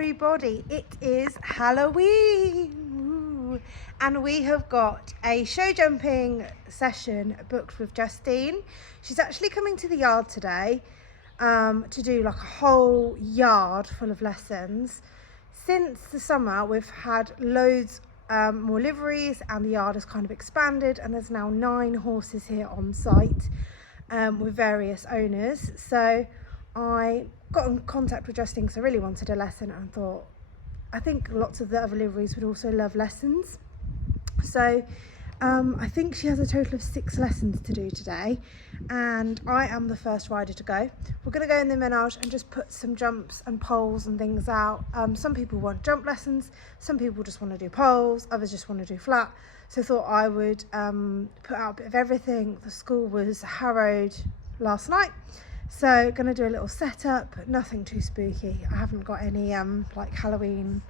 everybody, it is Halloween. Woo. And we have got a show jumping session booked with Justine. She's actually coming to the yard today to do like a whole yard full of lessons. Since the summer we've had loads more liveries and the yard has kind of expanded, and there's now 9 horses here on site with various owners. So I got in contact with Justine because I really wanted a lesson and thought I think lots of the other liveries would also love lessons. So I think she has a total of 6 lessons to do today, and I am the first rider to go. We're going to go in the menage and just put some jumps and poles and things out. Some people want jump lessons, some people just want to do poles, others just want to do flat. So I thought I would put out a bit of everything. The school was harrowed last night, so going to do a little setup, nothing too spooky. I haven't got any like Halloween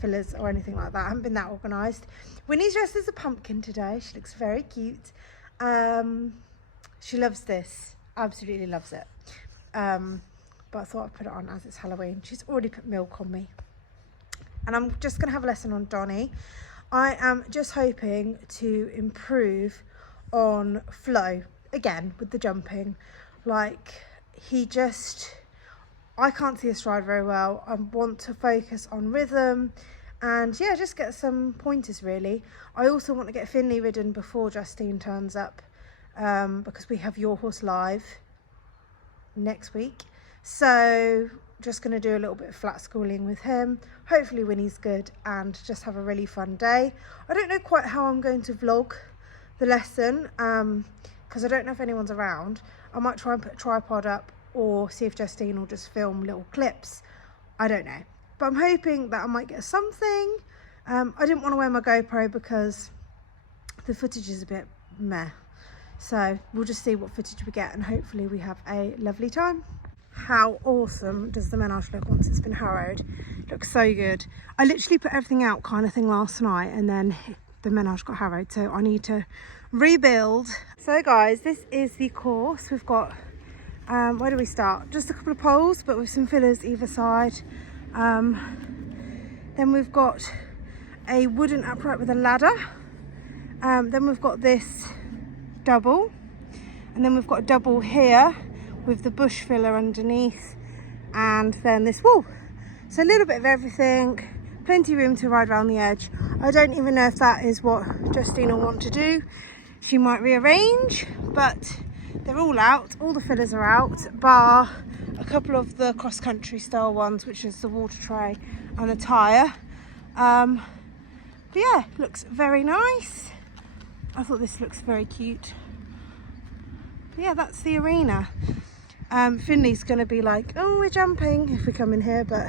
fillers or anything like that. I haven't been that organised. Winnie's dressed as a pumpkin today. She looks very cute. She loves this, absolutely loves it. But I thought I'd put it on as it's Halloween. She's already put milk on me. And I'm just going to have a lesson on Donny. I am just hoping to improve on flow again with the jumping. Like, I can't see a stride very well. I want to focus on rhythm and yeah, just get some pointers really. I also want to get Finley ridden before Justine turns up because we have Your Horse Live next week. So just going to do a little bit of flat schooling with him. Hopefully Winnie's good and just have a really fun day. I don't know quite how I'm going to vlog the lesson because I don't know if anyone's around. I might try and put a tripod up or see if Justine will just film little clips. I don't know, but I'm hoping that I might get something. I didn't want to wear my GoPro because the footage is a bit meh, so we'll just see what footage we get and hopefully we have a lovely time. How awesome does the menage look once it's been harrowed? It looks so good. I literally put everything out kind of thing last night and then the menage got harrowed, so I need to rebuild. So guys, this is the course. We've got where do we start? Just a couple of poles, but with some fillers either side. Then we've got a wooden upright with a ladder. Then we've got this double, and then we've got a double here with the bush filler underneath, and then this wall. So a little bit of everything, plenty of room to ride around the edge. I don't even know if that is what Justine will want to do. She might rearrange, but they're all out, all the fillers are out, bar a couple of the cross-country style ones, which is the water tray and a tyre. But yeah, looks very nice. I thought this looks very cute. But yeah, that's the arena. Finley's going to be like, oh, we're jumping if we come in here, but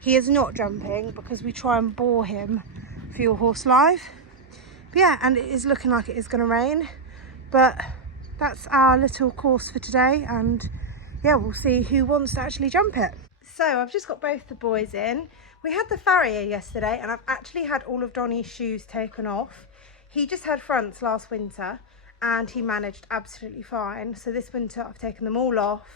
he is not jumping because we try and bore him for Your Horse Live. But yeah, and it is looking like it is going to rain, but that's our little course for today, and yeah, we'll see who wants to actually jump it. So I've just got both the boys in. We had the farrier yesterday and I've actually had all of Donny's shoes taken off. He just had fronts last winter and he managed absolutely fine. So this winter I've taken them all off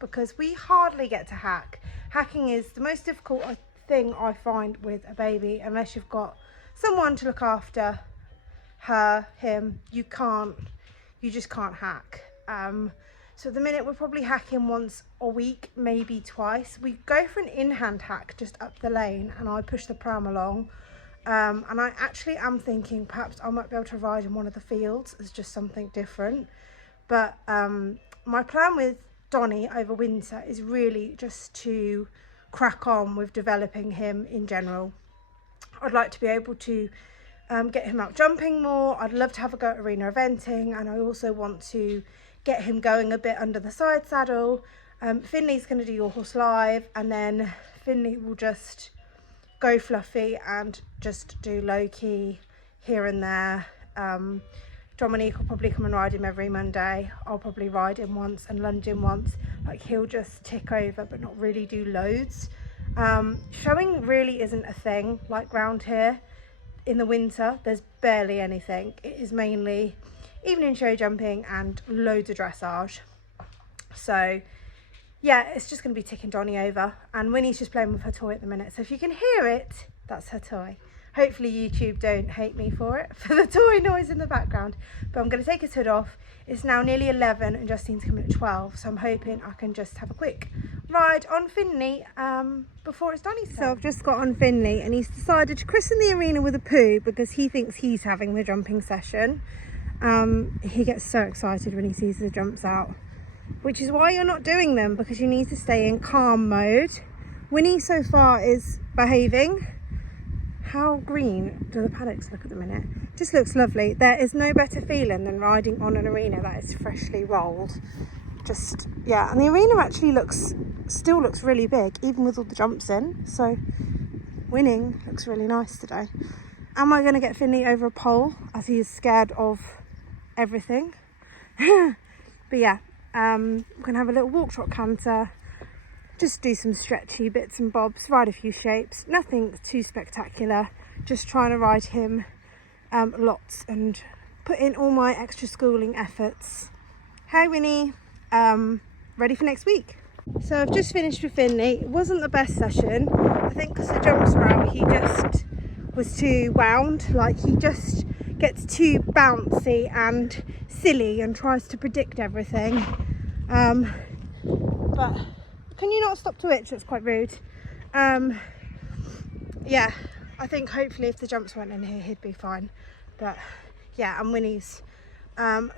because we hardly get to hack. Hacking is the most difficult thing I find with a baby, unless you've got someone to look after her, him. You just can't hack. So at the minute we're probably hacking once a week, maybe twice. We go for an in-hand hack just up the lane and I push the pram along. And I actually am thinking perhaps I might be able to ride in one of the fields as just something different. But my plan with Donny over winter is really just to crack on with developing him in general. I'd like to be able to get him out jumping more. I'd love to have a go at arena eventing, and I also want to get him going a bit under the side saddle. Finley's going to do Your Horse Live, and then Finley will just go fluffy and just do low key here and there. Dominique will probably come and ride him every Monday. I'll probably ride him once and lunge him once. Like, he'll just tick over but not really do loads. Showing really isn't a thing like round here. In the winter there's barely anything. It is mainly evening show jumping and loads of dressage. So yeah, it's just going to be ticking Donny over, and Winnie's just playing with her toy at the minute. So if you can hear it, that's her toy. Hopefully YouTube don't hate me for it, for the toy noise in the background. But I'm going to take his hood off. It's now nearly 11 and Justine's coming at 12. So I'm hoping I can just have a quick ride on Finley before it's Donny's turn. So I've just got on Finley and he's decided to christen the arena with a poo because he thinks he's having the jumping session. He gets so excited when he sees the jumps out, which is why you're not doing them, because you need to stay in calm mode. Winnie so far is behaving. How green do the paddocks look at the minute? Just looks lovely. There is no better feeling than riding on an arena that is freshly rolled. Just, yeah, and the arena actually still looks really big, even with all the jumps in. So winning looks really nice today. Am I going to get Finley over a pole, as he is scared of everything? But yeah, we're going to have a little walk, trot, canter. Just do some stretchy bits and bobs, ride a few shapes, nothing too spectacular, just trying to ride him lots and put in all my extra schooling efforts. Hi Winnie, ready for next week. So I've just finished with Finley. It wasn't the best session, I think because the jumps were out, he just was too wound, like he just gets too bouncy and silly and tries to predict everything. But can you not stop to itch? That's quite rude. Yeah, I think hopefully if the jumps weren't in here, he'd be fine. But yeah, and Winnie's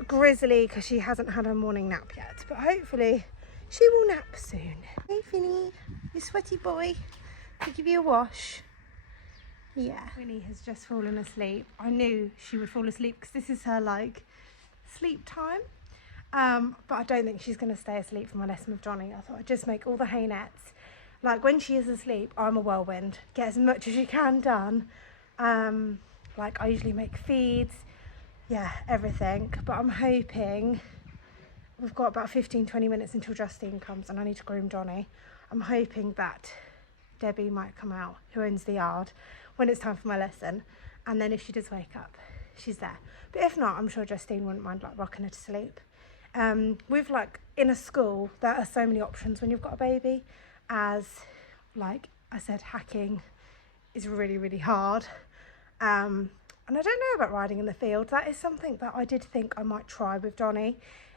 grizzly because she hasn't had her morning nap yet. But hopefully she will nap soon. Hey Finny, you sweaty boy. I'll give you a wash. Yeah. Winnie has just fallen asleep. I knew she would fall asleep because this is her like sleep time. But I don't think she's going to stay asleep for my lesson with Donny. I thought I'd just make all the hay nets. Like when she is asleep, I'm a whirlwind. Get as much as you can done. Like I usually make feeds. Yeah, everything. But I'm hoping, we've got about 15-20 minutes until Justine comes and I need to groom Donny. I'm hoping that Debbie might come out, who owns the yard, when it's time for my lesson. And then if she does wake up, she's there. But if not, I'm sure Justine wouldn't mind like rocking her to sleep. With like in a school, there are so many options when you've got a baby, as like I said, hacking is really, really hard. And I don't know about riding in the field. That is something that I did think I might try with Donny,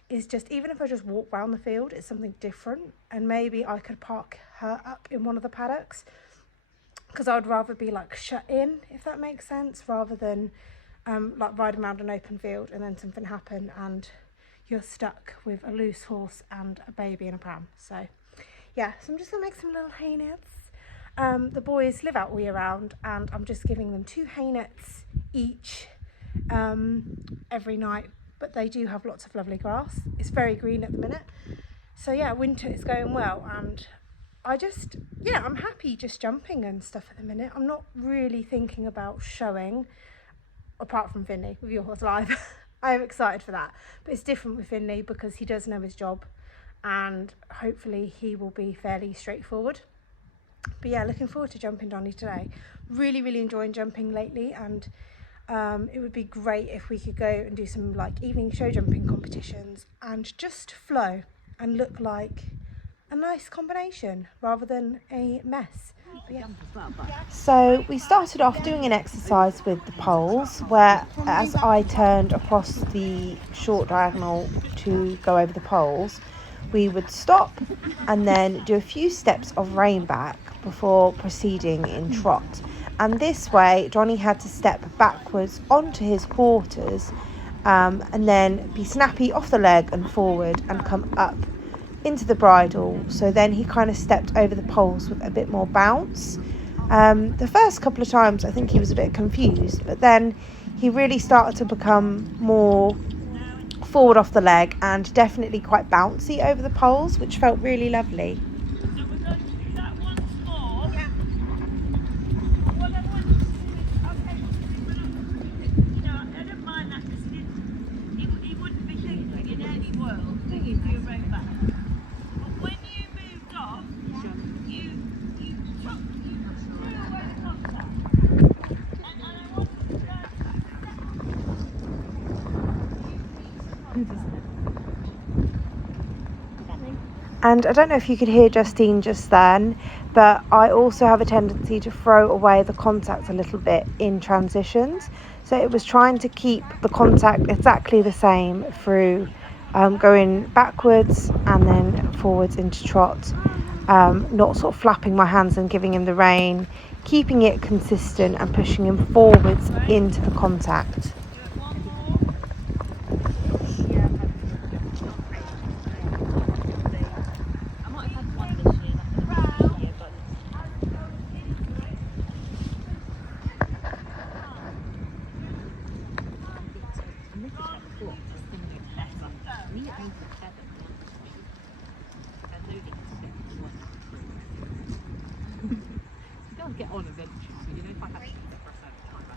is just even if I just walk around the field, it's something different. And maybe I could park her up in one of the paddocks, because I would rather be like shut in, if that makes sense, rather than like riding around an open field and then something happen and you're stuck with a loose horse and a baby in a pram. So yeah, so I'm just gonna make some little hay nets. The boys live out all year round and I'm just giving them 2 hay nets each every night, but they do have lots of lovely grass. It's very green at the minute. So yeah, winter is going well, and I'm happy just jumping and stuff at the minute. I'm not really thinking about showing, apart from Finley with Your Horse Live. I am excited for that, but it's different with Finley because he does know his job and hopefully he will be fairly straightforward. But yeah, looking forward to jumping Donny today. Really, really enjoying jumping lately, and it would be great if we could go and do some like evening show jumping competitions and just flow and look like a nice combination rather than a mess. Yeah. So we started off doing an exercise with the poles, where as I turned across the short diagonal to go over the poles, we would stop and then do a few steps of rein back before proceeding in trot. And this way Donny had to step backwards onto his quarters and then be snappy off the leg and forward and come up into the bridle. So then he kind of stepped over the poles with a bit more bounce. The first couple of times I think he was a bit confused, but then he really started to become more forward off the leg and definitely quite bouncy over the poles, which felt really lovely. And I don't know if you could hear Justine just then, but I also have a tendency to throw away the contact a little bit in transitions. So it was trying to keep the contact exactly the same through going backwards and then forwards into trot, not sort of flapping my hands and giving him the rein, keeping it consistent and pushing him forwards into the contact. Get on eventually, so you know if I have to keep it for a certain time.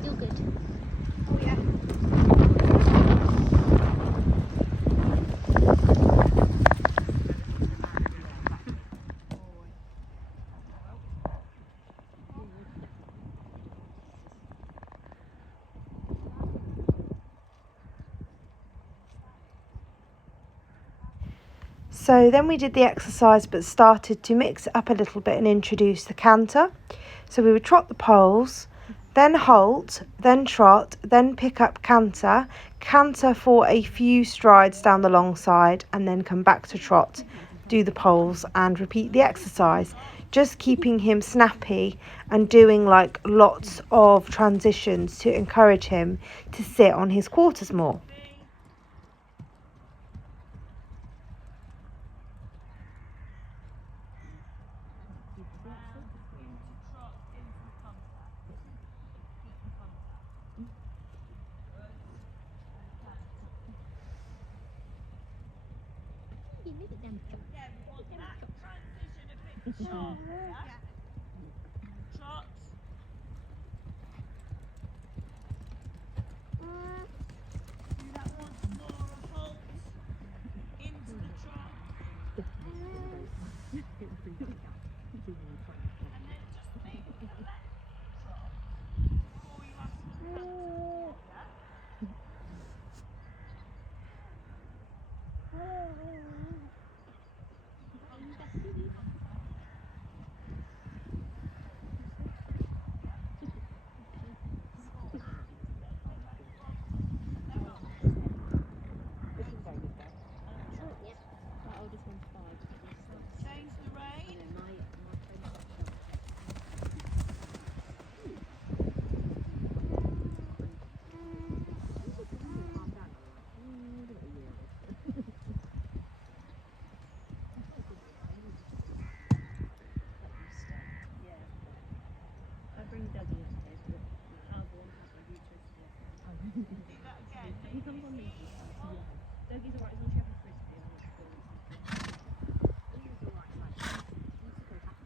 Still good. So then we did the exercise but started to mix it up a little bit and introduce the canter. So we would trot the poles, then halt, then trot, then pick up canter, canter for a few strides down the long side and then come back to trot, do the poles and repeat the exercise. Just keeping him snappy and doing like lots of transitions to encourage him to sit on his quarters more. You move it down the trot. Trot. Trot. Do that once more. A halt. Into the trot. And then just make a left trot. Before you have to canter. Change the rein. I bring Dougie upstairs, but I'll go on top of you to Do that again. He comes on these sides. Dougie's alright as long as you have a frisbee and I'll just go on. He's alright, like, he used to go back.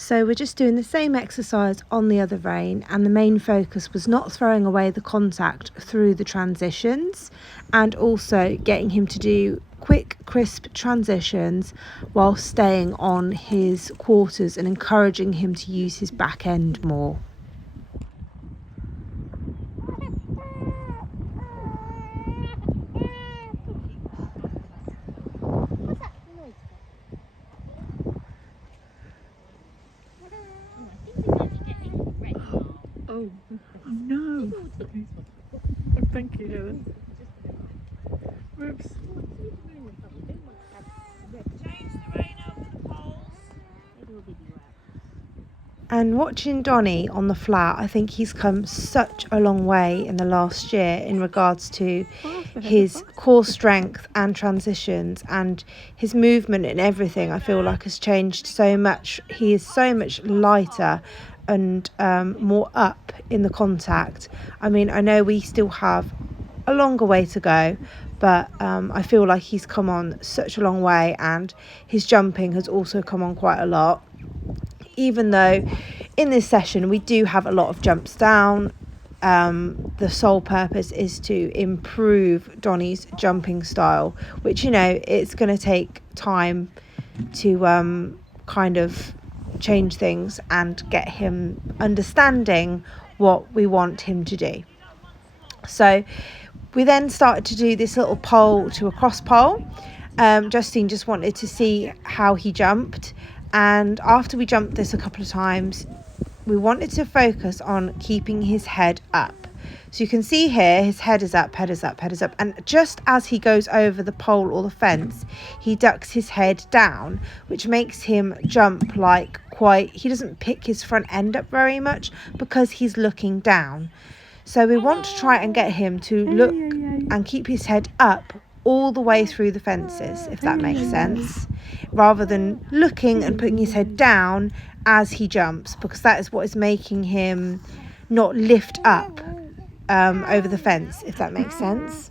So we're just doing the same exercise on the other rein, and the main focus was not throwing away the contact through the transitions and also getting him to do quick, crisp transitions while staying on his quarters and encouraging him to use his back end more. Oh, no. Thank you, Helen. Whoops. Change the rein over the poles. And watching Donny on the flat, I think he's come such a long way in the last year in regards to his core strength and transitions, and his movement and everything I feel like has changed so much. He is so much lighter and more up in the contact. I mean, I know we still have a longer way to go, but I feel like he's come on such a long way, and his jumping has also come on quite a lot. Even though in this session we do have a lot of jumps down, the sole purpose is to improve Donny's jumping style, which, you know, it's going to take time to kind of change things and get him understanding what we want him to do. So we then started to do this little pole to a cross pole. Justine just wanted to see how he jumped, and after we jumped this a couple of times, we wanted to focus on keeping his head up. So you can see here, his head is up, head is up, head is up. And just as he goes over the pole or the fence, he ducks his head down, which makes him jump like he doesn't pick his front end up very much because he's looking down. So we want to try and get him to look and keep his head up all the way through the fences, if that makes sense, rather than looking and putting his head down as he jumps, because that is what is making him not lift up over the fence, if that makes sense.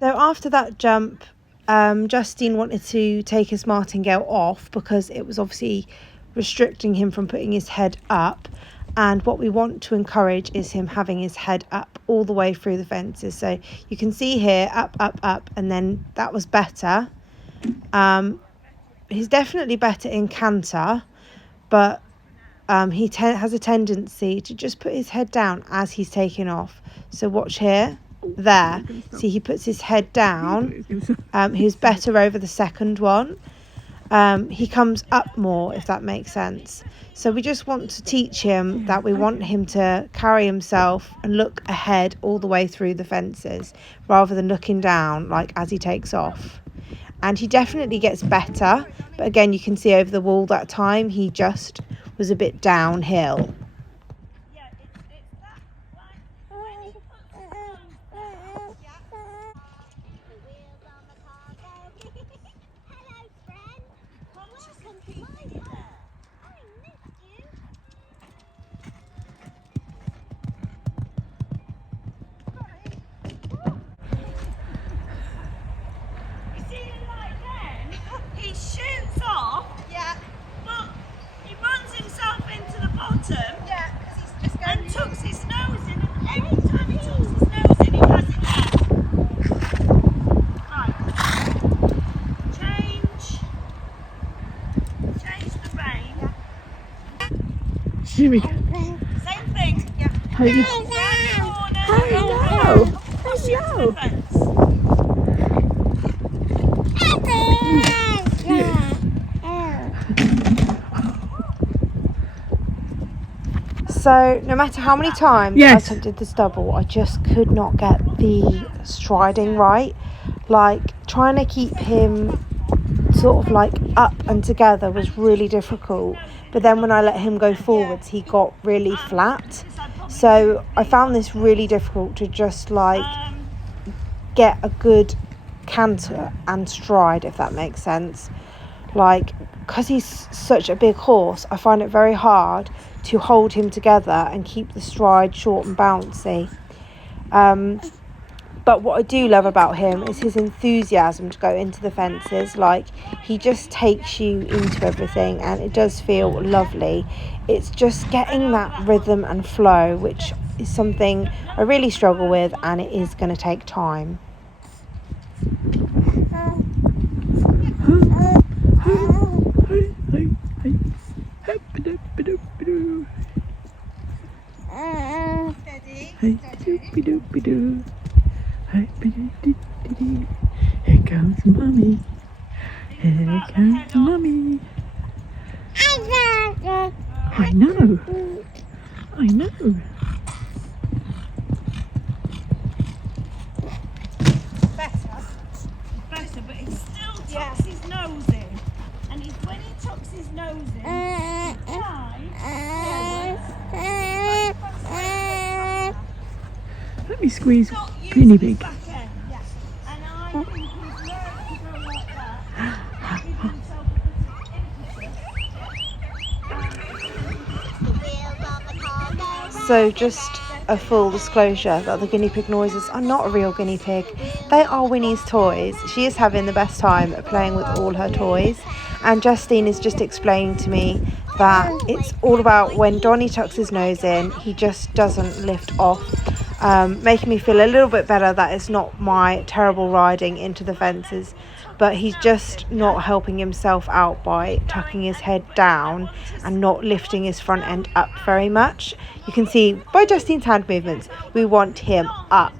So after that jump, Justine wanted to take his martingale off because it was obviously restricting him from putting his head up, and what we want to encourage is him having his head up all the way through the fences. So you can see here, up, up, up, and then that was better. He's definitely better in canter, but he has a tendency to just put his head down as he's taking off. So watch here. There, see, he puts his head down. He's better over the second one. He comes up more, if that makes sense. So we just want to teach him that we want him to carry himself and look ahead all the way through the fences rather than looking down like as he takes off. And he definitely gets better, but again, you can see over the wall that time he just was a bit downhill. He shoots off, but he runs himself into the bottom, because he's just and tucks his nose in, and every time he tucks his nose in, he has it there. Right. Change the rein. Here we go. Same thing. Hey, Round the corner. Push him to the fence. So no matter how many times Yes. I attempted this double, I just could not get the striding right. Like trying to keep him sort of like up and together was really difficult. But then when I let him go forwards, he got really flat. So I found this really difficult to just like get a good canter and stride, if that makes sense. Like, because he's such a big horse, I find it very hard to hold him together and keep the stride short and bouncy. But what I do love about him is his enthusiasm to go into the fences. Like, he just takes you into everything and it does feel lovely. It's just getting that rhythm and flow, which is something I really struggle with, and it is going to take time. Here comes Mummy. Here comes Mummy. I know. I know. Better, but me squeeze Not using guinea his pig. back end. Yeah. And I think he's learned to go like that, giving himself a bit of impetus. So just a full disclosure that the guinea pig noises are not a real guinea pig. They are Winnie's toys. She is having the best time playing with all her toys. And Justine is just explaining to me that it's all about when Donny tucks his nose in, he just doesn't lift off. Making me feel a little bit better that it's not my terrible riding into the fences, but he's just not helping himself out by tucking his head down and not lifting his front end up very much. You can see by Justine's hand movements, we want him up.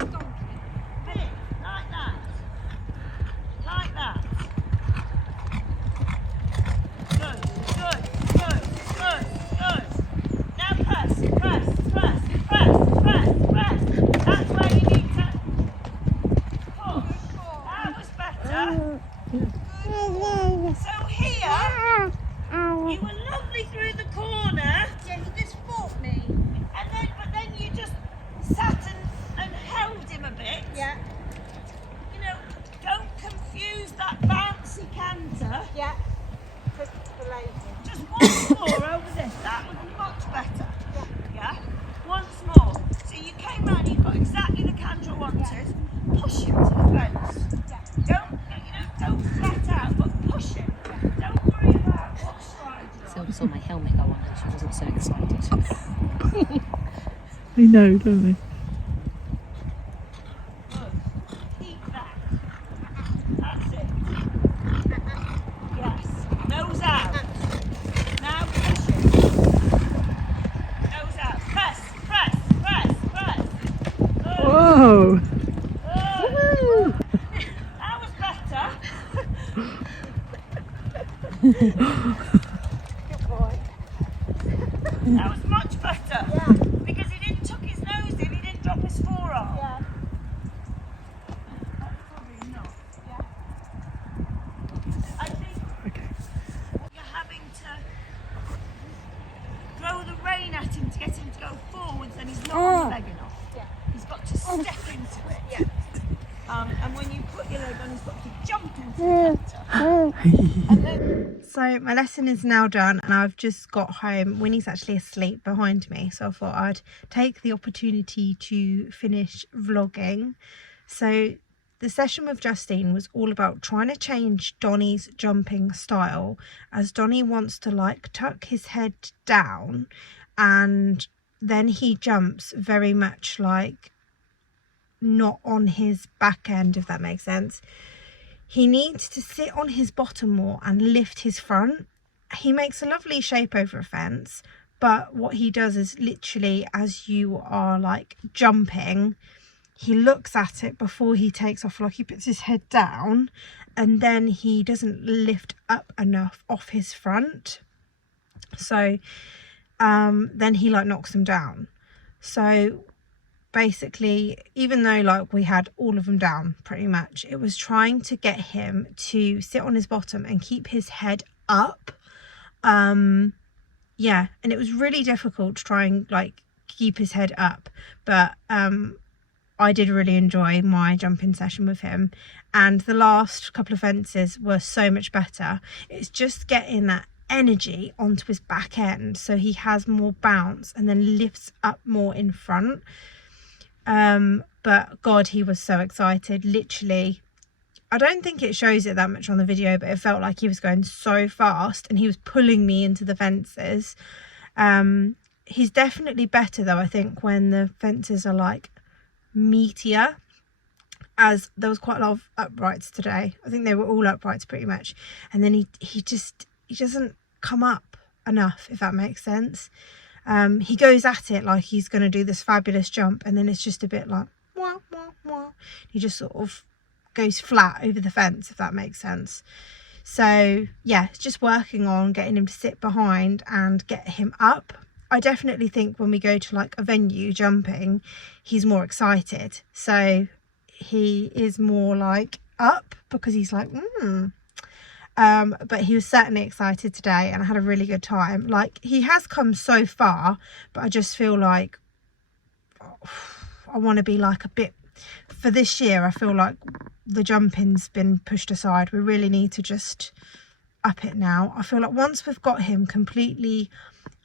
Like that. Like that. Good, good, good, good, good. Now press, press, press, press, press, press. That's where you need to push. That was better. So here, you were lovely through the corner. Yeah, he just fought me. But then you just sat and held him a bit. Yeah. You know, don't confuse that bouncy canter. Yeah. Just once more over this. That was much better. Yeah. Once more. So you came round, you got exactly the canter I wanted. Push him to the fence. Yeah. Don't flat out, but push him. Don't worry about what stride you're on. So saw my helmet go on and she wasn't so excited. They know, don't they? Good. Keep that. That's it. Yes. Nose out. Now push it. Nose out. Press, press, press, press. Good. Whoa! Good. That was better. Good boy. That was much better. Yeah. Because he didn't tuck his nose in, he didn't drop his forearm. Yeah. That's probably not. Yeah. I think you're having to throw the rein at him to get him to go forwards, and he's not on the leg enough. Yeah. He's got to step into it. Yeah. And when you put your leg on, he's got to jump into the canter. And then So my lesson is now done and I've just got home. Winnie's actually asleep behind me, so I thought I'd take the opportunity to finish vlogging. So the session with Justine was all about trying to change Donny's jumping style, as Donny wants to like tuck his head down and then he jumps very much like not on his back end, if that makes sense. He needs to sit on his bottom more and lift his front. He makes a lovely shape over a fence, but what he does is literally, as you are like jumping, he looks at it before he takes off, like he puts his head down and then he doesn't lift up enough off his front. So then he like knocks them down. So basically, even though like we had all of them down pretty much, it was trying to get him to sit on his bottom and keep his head up. Yeah, and it was really difficult to try and like keep his head up, but I did really enjoy my jumping session with him, and the last couple of fences were so much better. It's just getting that energy onto his back end so he has more bounce and then lifts up more in front. But God, he was so excited. Literally, I don't think it shows it that much on the video, but it felt like he was going so fast and he was pulling me into the fences. He's definitely better though, I think, when the fences are like meatier, as there was quite a lot of uprights today. I think they were all uprights pretty much, and then he doesn't come up enough, if that makes sense. He goes at it like he's going to do this fabulous jump, and then it's just a bit like wah, wah, wah. He just sort of goes flat over the fence, if that makes sense. So yeah, it's just working on getting him to sit behind and get him up. I definitely think when we go to like a venue jumping, he's more excited. So he is more like up because he's like but he was certainly excited today and I had a really good time. Like, he has come so far, but I just feel like I want to be like a bit, for this year I feel like the jumping's been pushed aside. We really need to just up it now. I feel like once we've got him completely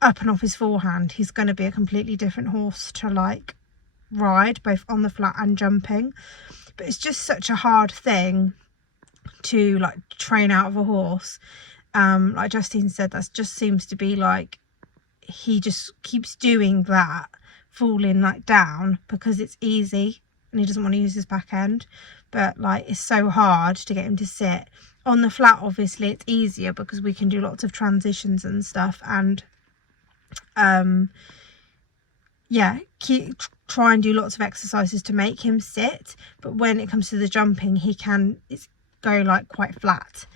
up and off his forehand, he's going to be a completely different horse to like ride, both on the flat and jumping. But it's just such a hard thing to like train out of a horse. Like Justine said, that just seems to be like he just keeps doing that, falling like down because it's easy and he doesn't want to use his back end. But like it's so hard to get him to sit. On the flat obviously it's easier because we can do lots of transitions and stuff, and yeah, try and do lots of exercises to make him sit. But when it comes to the jumping, he can go like quite flat.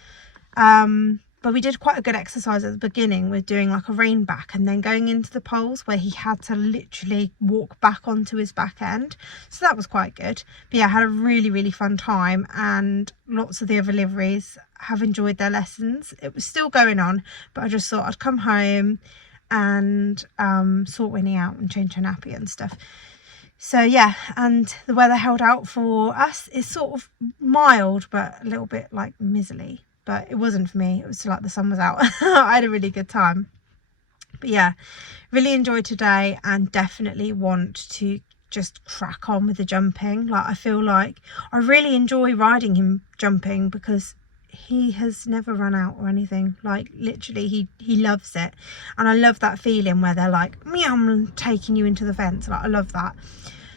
But we did quite a good exercise at the beginning with doing like a rein back and then going into the poles where he had to literally walk back onto his back end. So that was quite good. But yeah, I had a really fun time, and lots of the other liveries have enjoyed their lessons. It was still going on, but I just thought I'd come home and sort Winnie out and change her nappy and stuff. So yeah, and the weather held out for us. It's sort of mild but a little bit like miserly, but it wasn't for me. It was like the sun was out. I had a really good time. But yeah, really enjoyed today and definitely want to just crack on with the jumping. Like I feel like I really enjoy riding him jumping because he has never run out or anything. Like literally he loves it, and I love that feeling where they're like, meow, I'm taking you into the fence. Like I love that.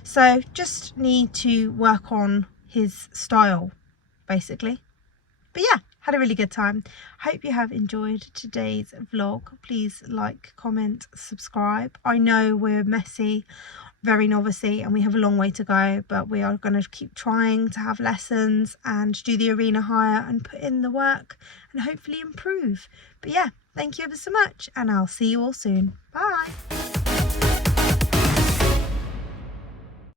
So just need to work on his style basically. But yeah, had a really good time. Hope you have enjoyed today's vlog. Please like, comment, subscribe. I know we're messy, very novicey, and we have a long way to go, but we are going to keep trying to have lessons and do the arena hire and put in the work and hopefully improve. But yeah, thank you ever so much, and I'll see you all soon. Bye.